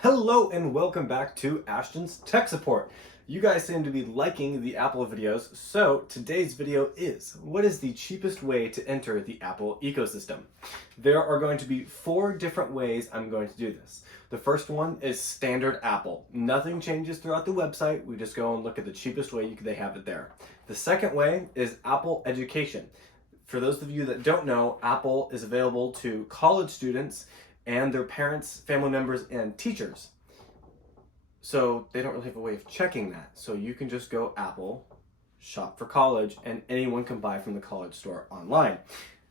Hello and welcome back to Ashton's Tech Support. You guys seem to be liking the Apple videos, so today's video is, what is the cheapest way to enter the Apple ecosystem? There are going to be 4 different ways I'm going to do this. The first one is standard Apple. Nothing changes throughout the website, we just go and look at the cheapest way they have it there. The second way is Apple Education. For those of you that don't know, Apple is available to college students and their parents, family members, and teachers. So they don't really have a way of checking that. So you can just go Apple, shop for college, and anyone can buy from the college store online.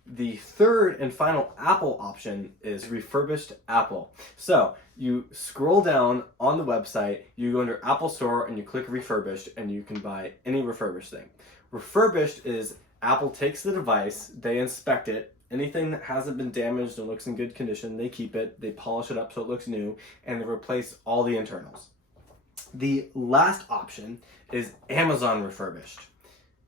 The third and final Apple option is refurbished Apple. So you scroll down on the website, you go under Apple Store and you click refurbished and you can buy any refurbished thing. Refurbished is Apple takes the device, they inspect it, anything that hasn't been damaged and looks in good condition, they keep it, they polish it up so it looks new, and they replace all the internals. The last option is Amazon refurbished.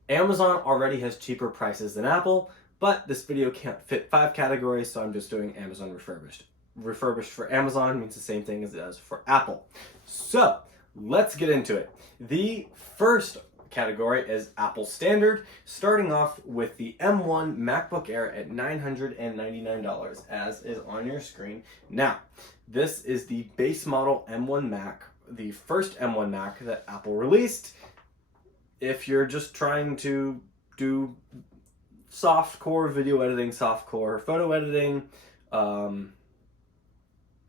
Amazon already has cheaper prices than Apple, but this video can't fit 5 categories, so I'm just doing Amazon refurbished. Refurbished for Amazon means the same thing as it does for Apple. So let's get into it. The first category is Apple Standard, starting off with the M1 MacBook Air at $999, as is on your screen now. This is the base model M1 Mac, the first M1 Mac that Apple released. If you're just trying to do softcore video editing, softcore photo editing,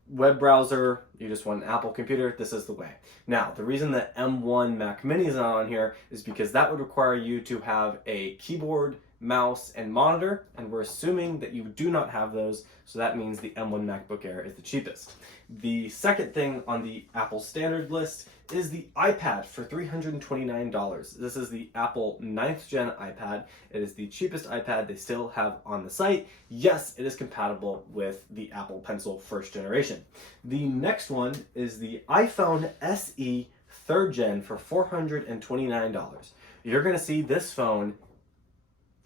web browser, you just want an Apple computer, this is the way. Now, the reason that M1 Mac Mini is not on here is because that would require you to have a keyboard, mouse, and monitor, and we're assuming that you do not have those, so that means the M1 MacBook Air is the cheapest. The second thing on the Apple Standard list is the iPad for $329. This is the Apple 9th Gen iPad. It is the cheapest iPad they still have on the site. Yes, it is compatible with the Apple Pencil 1st generation. The next one is the iPhone SE 3rd Gen for $429. You're going to see this phone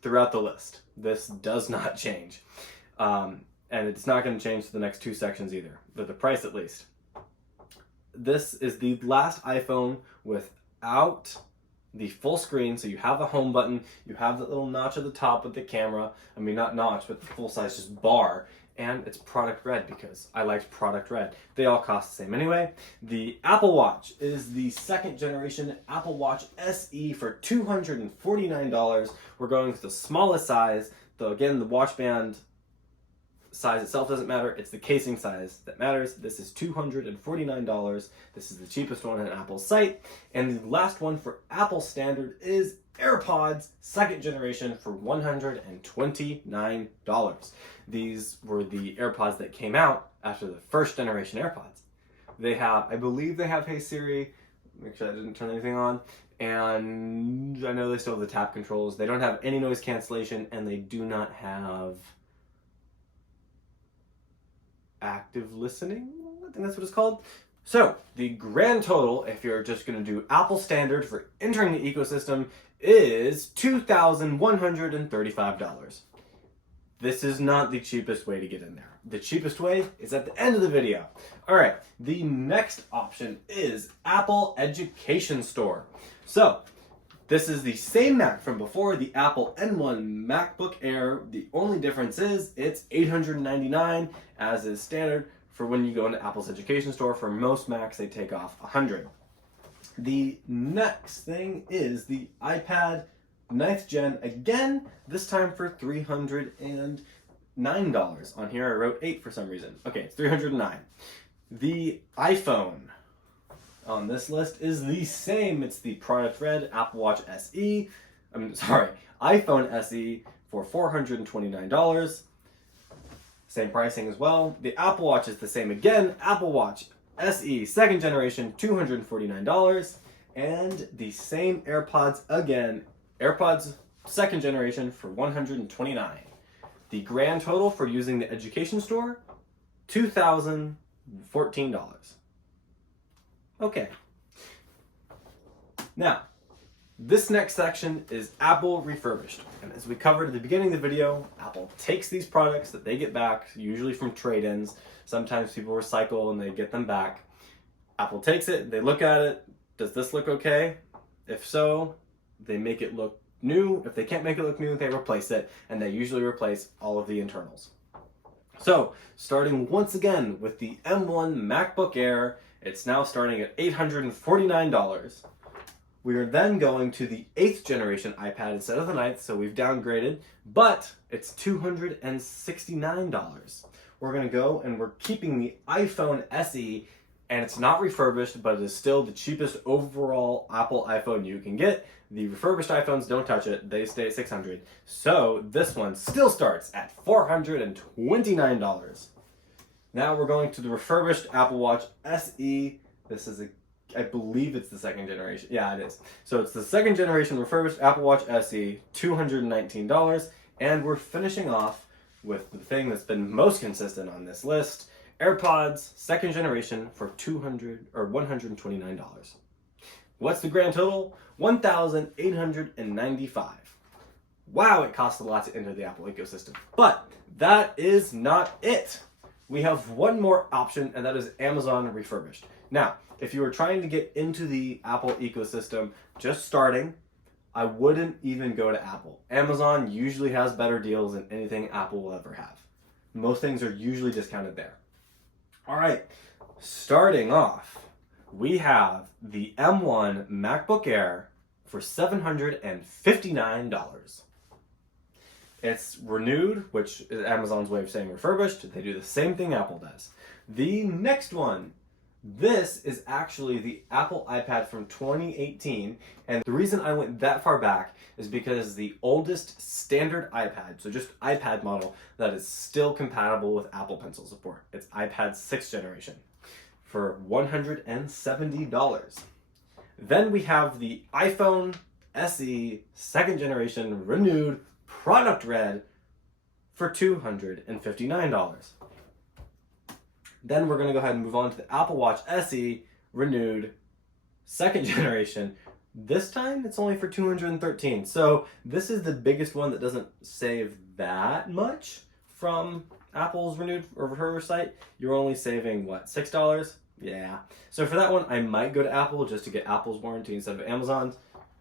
throughout the list. This does not change. And it's not going to change for the next 2 sections either, but the price at least. This is the last iPhone without the full screen, so you have a home button, you have that little notch at the top with the camera, I mean not notch, but the full size just bar, and it's product red because I liked product red. They all cost the same anyway. The Apple Watch is the 2nd generation Apple Watch SE for $249. We're going with the smallest size, though again the watch band size itself doesn't matter, it's the casing size that matters. This is $249. This is the cheapest one on Apple's site. And the last one for Apple Standard is AirPods 2nd generation for $129. These were the AirPods that came out after the 1st generation AirPods. They have, I believe they have Hey Siri, make sure I didn't turn anything on, and I know they still have the tap controls. They don't have any noise cancellation, and they do not have active listening, I think that's what it's called. So the grand total, if you're just going to do Apple Standard for entering the ecosystem, is $2,135. This is not the cheapest way to get in there. The cheapest way is at the end of the video. All right, the next option is Apple Education Store. So this is the same Mac from before, the Apple M1 MacBook Air. The only difference is it's $899, as is standard for when you go into Apple's Education Store. For most Macs, they take off $100. The next thing is the iPad 9th Gen, again, this time for $309. On here I wrote 8 for some reason. Okay, it's $309. The iPhone on this list is the same. It's the product red Apple Watch SE. iPhone SE for $429. Same pricing as well. The Apple Watch is the same again. Apple Watch SE 2nd generation, $249. And the same AirPods again. AirPods 2nd generation for $129. The grand total for using the Education Store, $2,014. Okay. Now, this next section is Apple refurbished. And as we covered at the beginning of the video, Apple takes these products that they get back, usually from trade-ins. Sometimes people recycle and they get them back. Apple takes it, they look at it, does this look okay? If so, they make it look new. If they can't make it look new, they replace it, and they usually replace all of the internals. So, starting once again with the M1 MacBook Air, it's now starting at $849. We are then going to the 8th generation iPad instead of the 9th, so we've downgraded, but it's $269. We're going to go and we're keeping the iPhone SE, and it's not refurbished, but it is still the cheapest overall Apple iPhone you can get. The refurbished iPhones don't touch it, they stay at $600. So this one still starts at $429. Now we're going to the refurbished Apple Watch SE. This is I believe it's the 2nd generation. Yeah, it is. So it's the 2nd generation refurbished Apple Watch SE, $219. And we're finishing off with the thing that's been most consistent on this list, AirPods 2nd generation for $129. What's the grand total? $1,895. Wow, it costs a lot to enter the Apple ecosystem. But that is not it. We have one more option, and that is Amazon refurbished. Now, if you were trying to get into the Apple ecosystem, just starting, I wouldn't even go to Apple. Amazon usually has better deals than anything Apple will ever have. Most things are usually discounted there. All right, starting off, we have the M1 MacBook Air for $759. It's renewed, which is Amazon's way of saying refurbished. They do the same thing Apple does. The next one, this is actually the Apple iPad from 2018, and the reason I went that far back is because the oldest standard iPad, so just iPad model, that is still compatible with Apple Pencil support. It's iPad 6th generation for $170. Then we have the iPhone SE 2nd generation renewed product red for $259. Then we're going to go ahead and move on to the Apple Watch SE renewed 2nd generation. This time it's only for $213. So this is the biggest one that doesn't save that much from Apple's renewed or her site. You're only saving what, $6? Yeah. So for that one, I might go to Apple just to get Apple's warranty instead of Amazon's,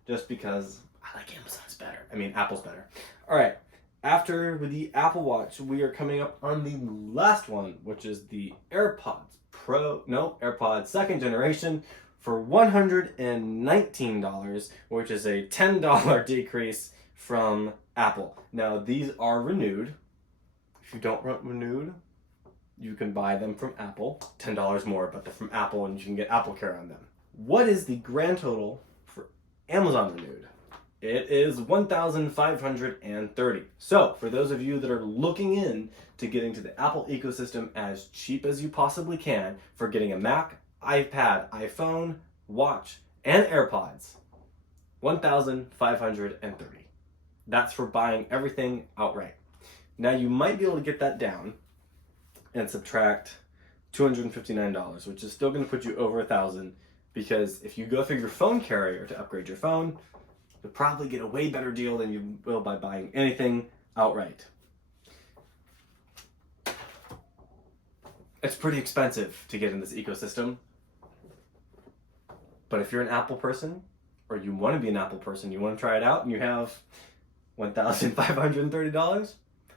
just because I like Amazon's better. I mean, Apple's better. All right. After the Apple Watch, we are coming up on the last one, which is the AirPods 2nd generation for $119, which is a $10 decrease from Apple. Now, these are renewed. If you don't want renewed, you can buy them from Apple, $10 more, but they're from Apple and you can get Apple Care on them. What is the grand total for Amazon renewed? It is $1,530. So, for those of you that are looking in to getting to the Apple ecosystem as cheap as you possibly can for getting a Mac, iPad, iPhone, watch, and AirPods, $1,530. That's for buying everything outright. Now, you might be able to get that down and subtract $259, which is still going to put you over $1,000, because if you go through your phone carrier to upgrade your phone, you'll probably get a way better deal than you will by buying anything outright. It's pretty expensive to get in this ecosystem, but if you're an Apple person, or you want to be an Apple person, you want to try it out, and you have $1,530,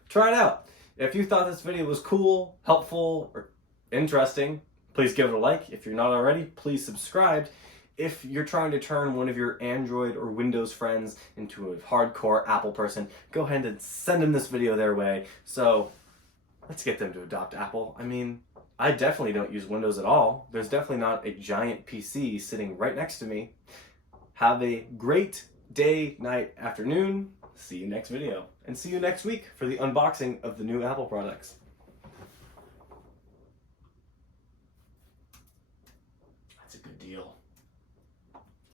try it out. If you thought this video was cool, helpful, or interesting, please give it a like. If you're not already, please subscribe. If you're trying to turn one of your Android or Windows friends into a hardcore Apple person, go ahead and send them this video their way. So let's get them to adopt Apple. I mean, I definitely don't use Windows at all. There's definitely not a giant PC sitting right next to me. Have a great day, night, afternoon. See you next video. And see you next week for the unboxing of the new Apple products. That's a good deal.